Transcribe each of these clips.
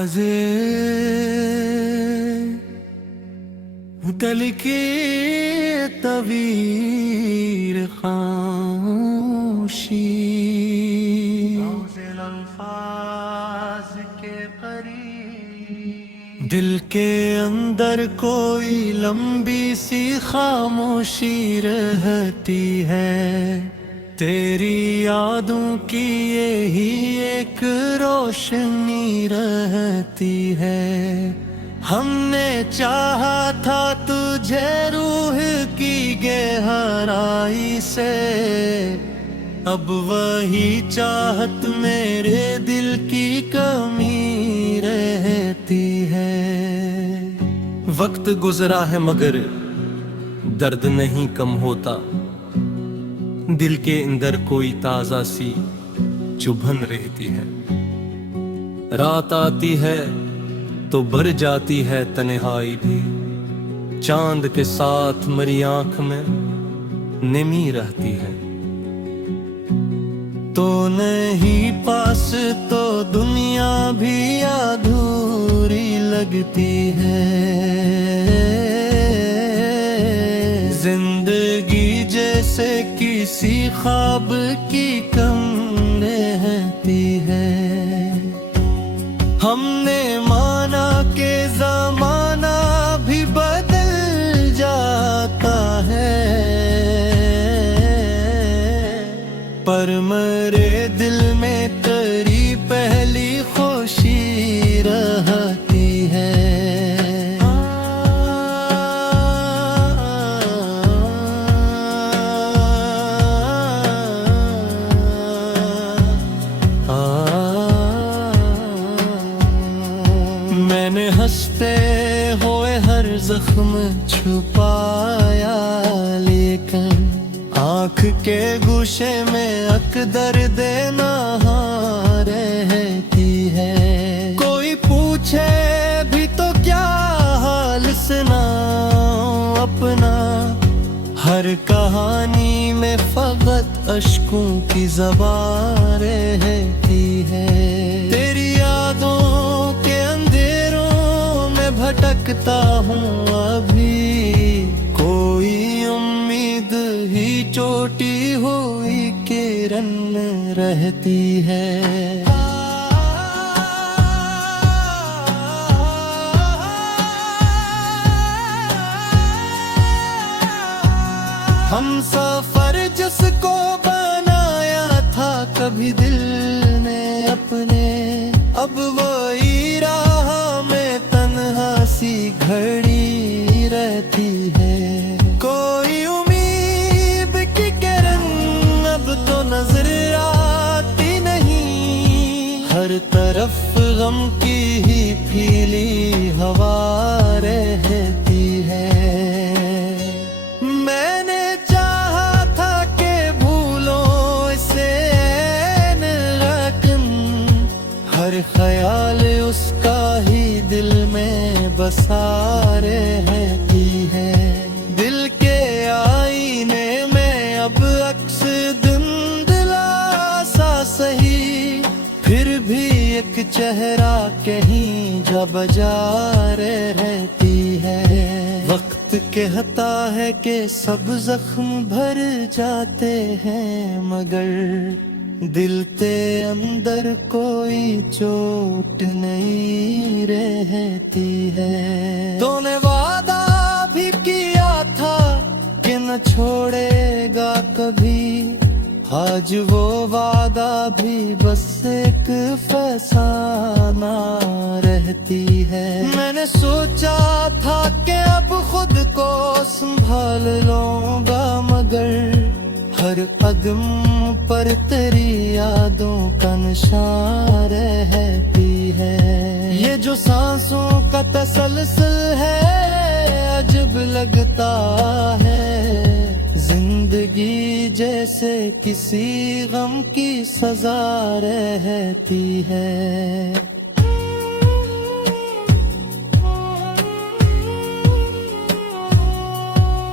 ताज़े तल के तवीर खामोशी अल्फाज के करीब दिल के अंदर कोई लंबी सी खामोशी रहती है। तेरी यादों की यही एक रोशनी रहती है। हमने चाहा था तुझे रूह की गहराई से, अब वही चाहत मेरे दिल की कमी रहती है। वक्त गुजरा है मगर दर्द नहीं कम होता, दिल के अंदर कोई ताजा सी चुभन रहती है। रात आती है तो भर जाती है तन्हाई भी, चांद के साथ मरी आंख में निमी रहती है। तो नहीं पास तो दुनिया भी अधूरी लगती है। जिंदगी जैसे किसी ख्वाब की कम रहती है। हमने माना के जमाना भी बदल जाता है, पर मेरे दिल में तेरी पहली खुशी रहती है। मैंने हंसते हुए हर जख्म छुपाया, लेकिन आँख के गुशे में अकदर देना रहती है। कोई पूछे भी तो क्या हाल सुनाऊं अपना, हर कहानी में फकत अश्कों की ज़बान रहती है। तेरी यादों के अंधेरों में भटकता हूँ अभी, कोई उम्मीद ही चोटी हुई किरण रहती है। हम सफर जिसको बनाया था कभी दिल ने अपने, अब वही राह में तन्हा सी घड़ी रहती है। कोई उम्मीद की किरण अब तो नजर आती नहीं, हर तरफ गम की ही फीली हवा रहती है। मैंने चाहा था कि भूलो इसे लेकिन हर ख्याल उसका ही दिल में बसा रहती है। दिल के आईने में अब अक्स धुंधला सा सही, फिर भी एक चेहरा कहीं जा बजा रहती है। वक्त कहता है कि सब जख्म भर जाते हैं, मगर दिल के अंदर कोई चोट नहीं रहती है। तूने वादा भी किया था कि न छोड़ेगा कभी, आज वो वादा भी बस एक फसाना रहती है। मैंने सोचा था कि अब खुद को संभाल लूंगा, मगर हर कदम पर तेरी यादों का निशान रहती है। ये जो सांसों का तसलसल है अजब लगता है, जिंदगी जैसे किसी गम की सजा रहती है।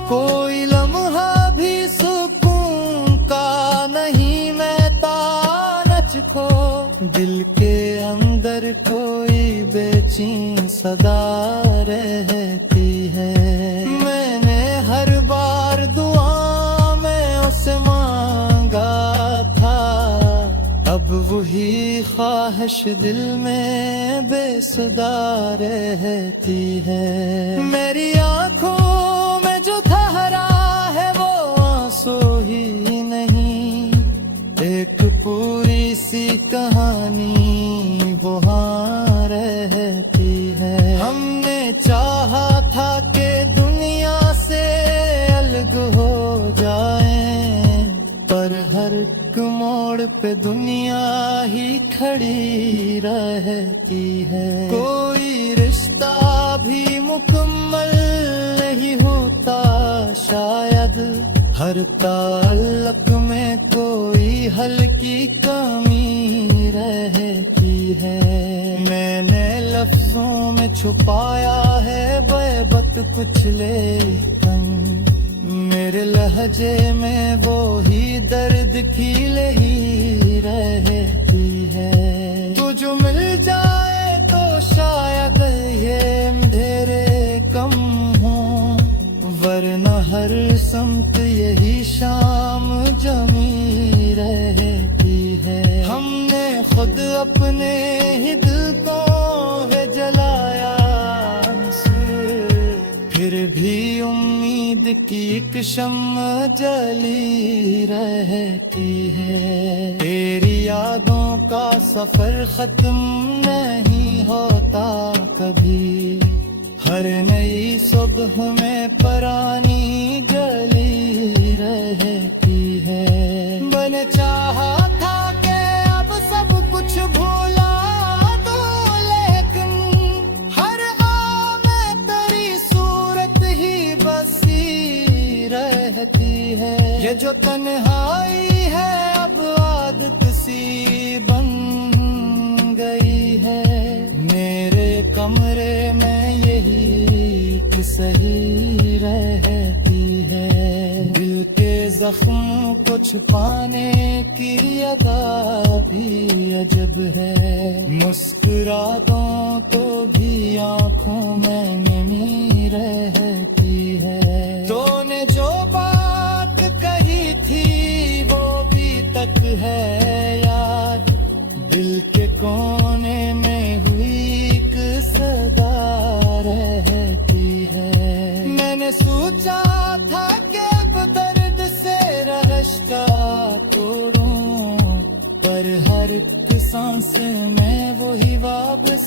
कोई लम्हा भी सुकून का नहीं मैं तानच को, दिल के अंदर कोई बेचैन सदा रहती है। मैंने हर बार दुआ में उसे मांगा था, अब वही ख्वाहिश दिल में बेसुदा रहती है। मेरी आंखों में जो ठहरा है वो आंसू ही नहीं, एक पूरी सी कहानी वहाँ रहती है। हमने चाहा था कि दुनिया से अलग हो जाएं, पर हर एक मोड़ पे दुनिया ही खड़ी रहती है। कोई रिश्ता भी मुकम्मल नहीं होता शायद, हर ताल्लुक में कोई हल्की कमी रहती है। मैंने लफ्जों में छुपाया है बेबत कुछ लेकिन, मेरे लहजे में वो ही दर्द खिले ही रहती है। तुझ मिल जाए तो शायद ये अंधेरे कम हो, वरना हर समत यही शाम जमी रहती है। हमने खुद अपने ही दिल को है जलाया, फिर भी उम्मीद की एक शम्मा जली रहती है। तेरी यादों का सफर खत्म नहीं होता कभी, हर नई सुबह में पुरानी गली रहती है। मैंने चाहा था कि अब सब कुछ भूला दो, लेकिन हर आह में तेरी सूरत ही बसी रहती है। ये जो तन्हाई है अब आदत सी बन गई है, मेरे कमरे में सही रहती है। दिल के जख्म को छुपाने की अदा भी अजब है, मुस्कुरा दो तो भी आंखों में नमी रहती है। तूने जो बात कही थी वो भी तक है याद, दिल के कोने में हुई एक सदा रहती है। मैंने सोचा था कि अब दर्द से रिश्ता तोड़ूं, पर हर एक सांस में वही वापस